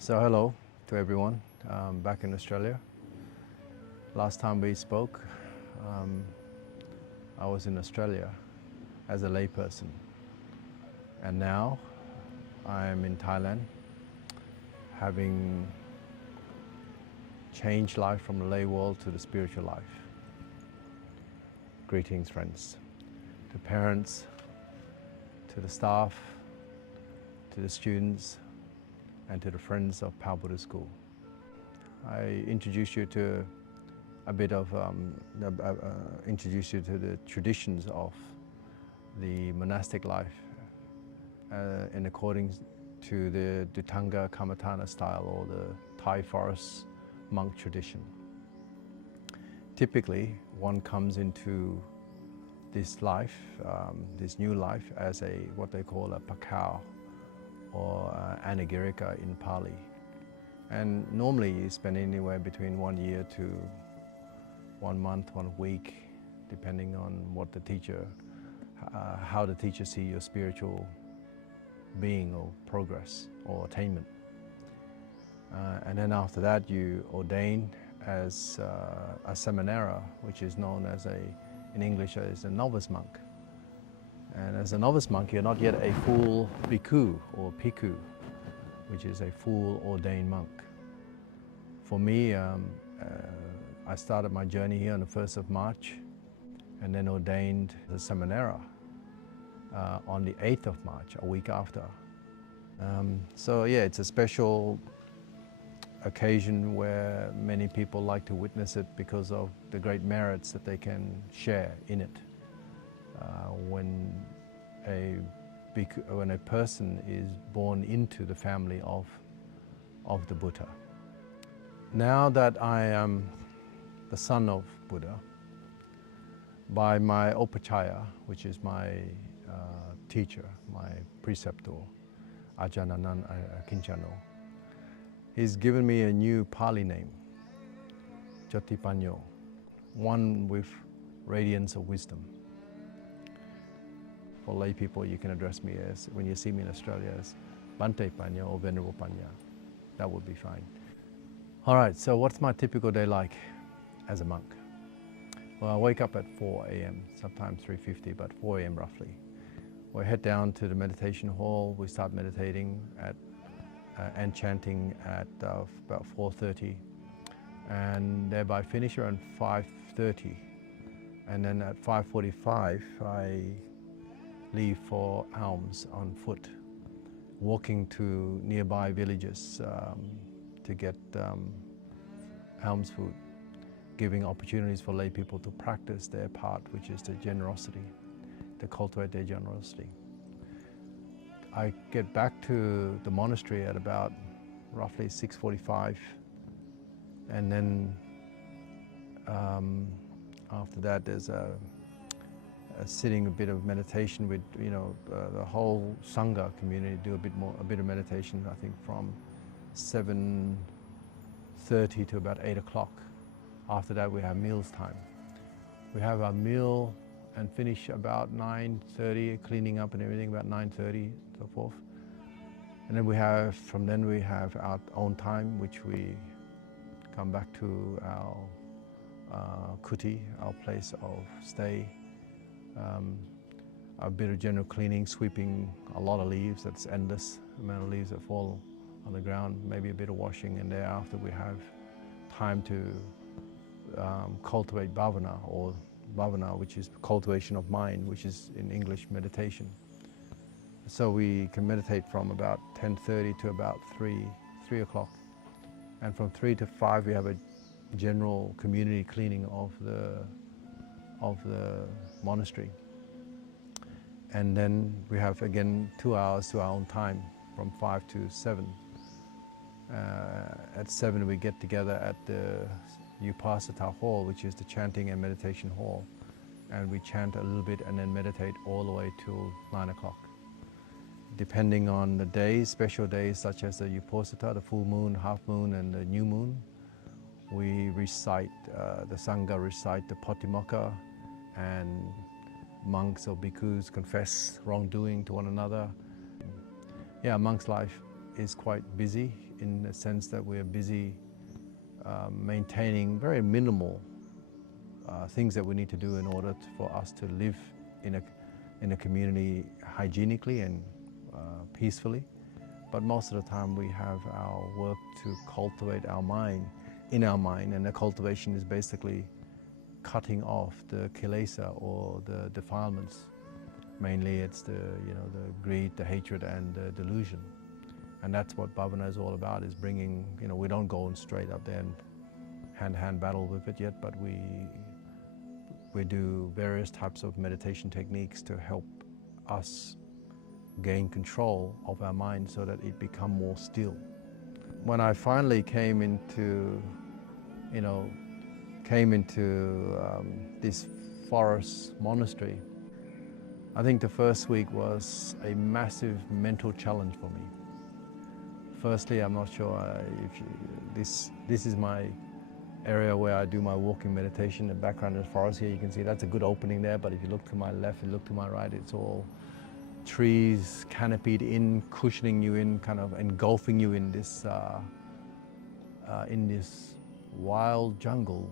So hello to everyone back in Australia. Last time we spoke, I was in Australia as a layperson, and now I am in Thailand, having changed life from the lay world to the spiritual life. Greetings, friends, to parents, to the staff, to the students, and to the friends of Pao Buddha School. I introduce you to a bit of, introduce you to the traditions of the monastic life in accordance to the Dhutanga Kamatana style, or the Thai forest monk tradition. Typically, one comes into this life, this new life, as what they call a pakau, or anagirika in Pali. And normally you spend anywhere between 1 year to 1 month, 1 week, depending on what the teacher, how the teacher sees your spiritual being or progress or attainment. And then after that you ordain as a seminara, which is known as in English as a novice monk. And as a novice monk, you're not yet a full bhikkhu or bhikkhu, which is a full ordained monk. For me, I started my journey here on the 1st of March, and then ordained as a seminara on the 8th of March, a week after. So yeah, it's a special occasion where many people like to witness it because of the great merits that they can share in it. When a person is born into the family of the Buddha. Now that I am the son of Buddha, by my upachaya, which is my teacher, my preceptor, Ajahn Kinchano, he's given me a new Pali name, Bhante Paññā, one with radiance of wisdom. For lay people, you can address me as, when you see me in Australia, as Bhante Paññā or Venerable Paññā. That would be fine. All right, so what's my typical day like as a monk? Well, I wake up at 4 a.m., sometimes 3:50, but 4 a.m. roughly. We head down to the meditation hall. We start meditating and chanting at about 4:30, and thereby finish around 5:30. And then at 5:45, I leave for alms on foot, walking to nearby villages to get alms food, giving opportunities for lay people to practice their part, which is the generosity, to cultivate their generosity. I get back to the monastery at about roughly 6:45, and then after that there's a bit of meditation with the whole Sangha community. Do a bit of meditation, I think from 7:30 to about 8 o'clock. After that we have meals time. We have our meal and finish about 9:30, cleaning up and everything about 9:30, so forth. And then we have our own time, which we come back to our kuti, our place of stay. A bit of general cleaning, sweeping a lot of leaves. That's endless amount of leaves that fall on the ground. Maybe a bit of washing, and thereafter we have time to cultivate bhavana, or bhavana, which is cultivation of mind, which is in English meditation. So we can meditate from about 10:30 to about 3 o'clock, and from 3 to 5 we have a general community cleaning of the monastery. And then we have again 2 hours to our own time, from 5 to 7. At 7 we get together at the Upasata hall, which is the chanting and meditation hall, and we chant a little bit and then meditate all the way till 9 o'clock. Depending on the days, special days such as the Uposatha, the full moon, half moon, and the new moon, we recite, the Sangha recite the Patimokkha, and monks or bhikkhus confess wrongdoing to one another. Yeah, a monk's life is quite busy in the sense that we're busy maintaining very minimal things that we need to do in order for us to live in a community hygienically and peacefully. But most of the time we have our work to cultivate our mind, in our mind, and the cultivation is basically cutting off the kilesa or the defilements. Mainly it's the greed, the hatred and the delusion. And that's what bhavana is all about, is bringing, we don't go straight up there and hand-to-hand battle with it yet, but we do various types of meditation techniques to help us gain control of our mind so that it become more still. When I finally came into this forest monastery, I think the first week was a massive mental challenge for me. Firstly, I'm not sure this is my area where I do my walking meditation. The background is forest here. You can see that's a good opening there, but if you look to my left, you look to my right, it's all trees canopied in, cushioning you in, kind of engulfing you in this wild jungle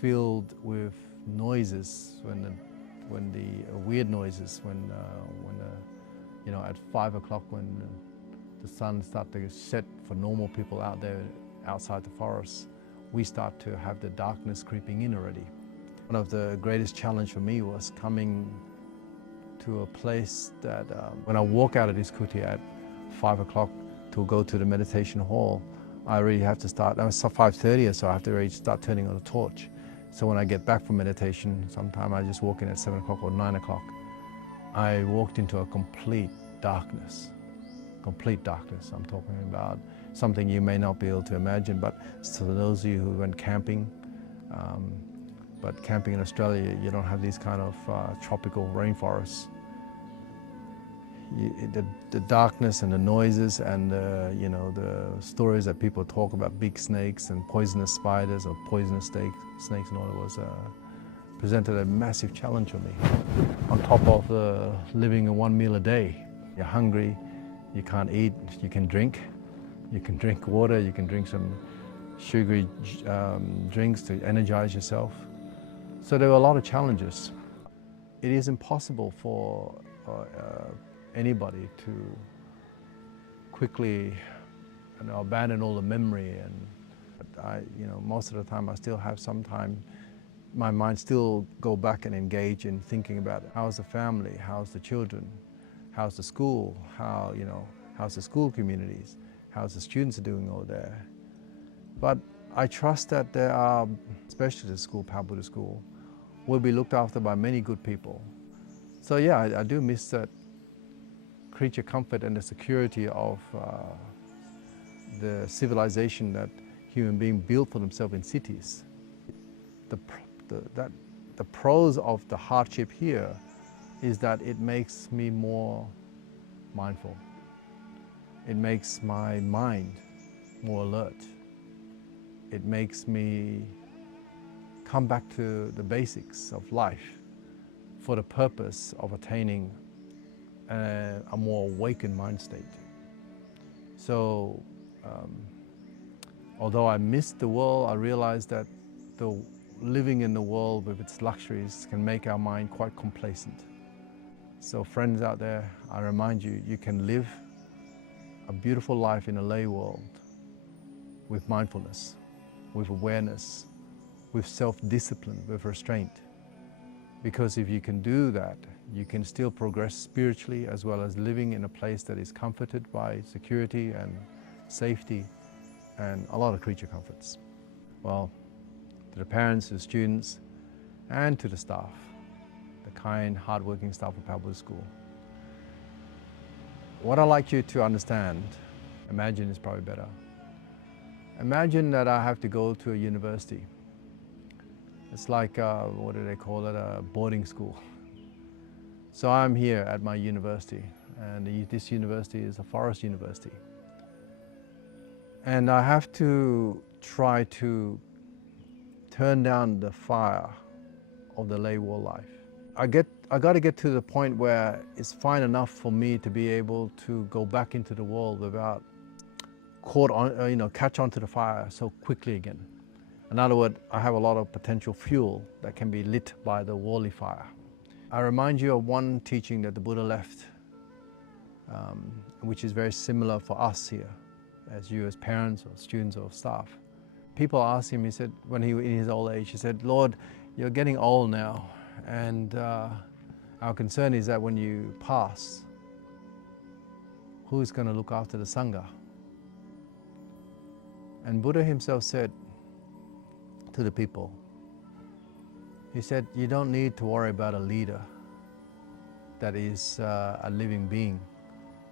filled with noises, weird noises at 5 o'clock when the sun starts to set for normal people out there outside the forest, we start to have the darkness creeping in already. One of the greatest challenge for me was coming to a place that when I walk out of this kuti at 5 o'clock to go to the meditation hall, I really have to start, it's 5:30 or so, I have to really start turning on the torch. So when I get back from meditation, sometime I just walk in at 7 o'clock or 9 o'clock, I walked into a complete darkness. Complete darkness. I'm talking about something you may not be able to imagine, but for those of you who went camping, but camping in Australia, you don't have these kind of tropical rainforests. The darkness and the noises and the stories that people talk about big snakes and poisonous spiders or poisonous snakes and all that was presented a massive challenge for me. On top of living on one meal a day, you're hungry, you can't eat, you can drink water, you can drink some sugary drinks to energize yourself. So there were a lot of challenges. It is impossible for anybody to quickly abandon all the memory, and most of the time I still have some time, my mind still go back and engage in thinking about how's the family, how's the children, how's the school, how's the school communities, how's the students are doing over there. But I trust that there are, especially the school, Pal Buddha School, will be looked after by many good people. So yeah, I do miss that creature comfort and the security of the civilization that human beings built for themselves in cities. The pros of the hardship here is that it makes me more mindful. It makes my mind more alert. It makes me come back to the basics of life for the purpose of attaining a more awakened mind state. So, although I missed the world, I realized that living in the world with its luxuries can make our mind quite complacent. So friends out there, I remind you, you can live a beautiful life in a lay world with mindfulness, with awareness, with self-discipline, with restraint. Because if you can do that, you can still progress spiritually as well as living in a place that is comforted by security and safety and a lot of creature comforts. Well, to the parents, to the students, and to the staff, the kind, hard-working staff of Pal Buddha School. What I'd like you to understand, imagine is probably better. Imagine that I have to go to a university. It's like, what do they call it, a boarding school. So I'm here at my university, and this university is a forest university. And I have to try to turn down the fire of the lay world life. I got to get to the point where it's fine enough for me to be able to go back into the world without catch onto the fire so quickly again. In other words, I have a lot of potential fuel that can be lit by the worldly fire. I remind you of one teaching that the Buddha left, which is very similar for us here, as you as parents or students or staff. People asked him, he said, when he in his old age, he said, Lord, you're getting old now, and our concern is that when you pass, who's going to look after the Sangha? And Buddha himself said to the people, he said, you don't need to worry about a leader that is a living being.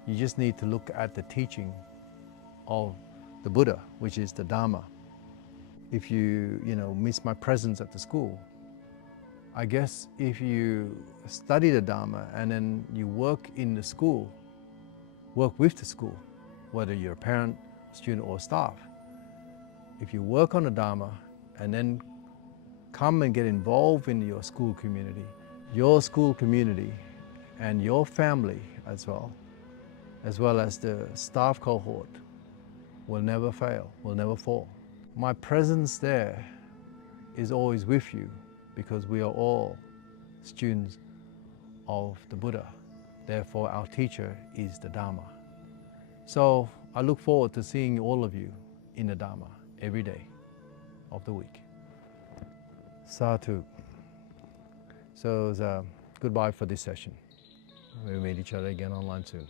You just need to look at the teaching of the Buddha, which is the Dharma. If you miss my presence at the school, I guess if you study the Dharma and then you work in the school, work with the school, whether you're a parent, student or staff, if you work on the Dharma and then come and get involved in your school community and your family as well as the staff cohort, will never fail, will never fall. My presence there is always with you because we are all students of the Buddha. Therefore, our teacher is the Dharma. So I look forward to seeing all of you in the Dharma every day of the week. Sadhu. So goodbye for this session. We'll meet each other again online soon.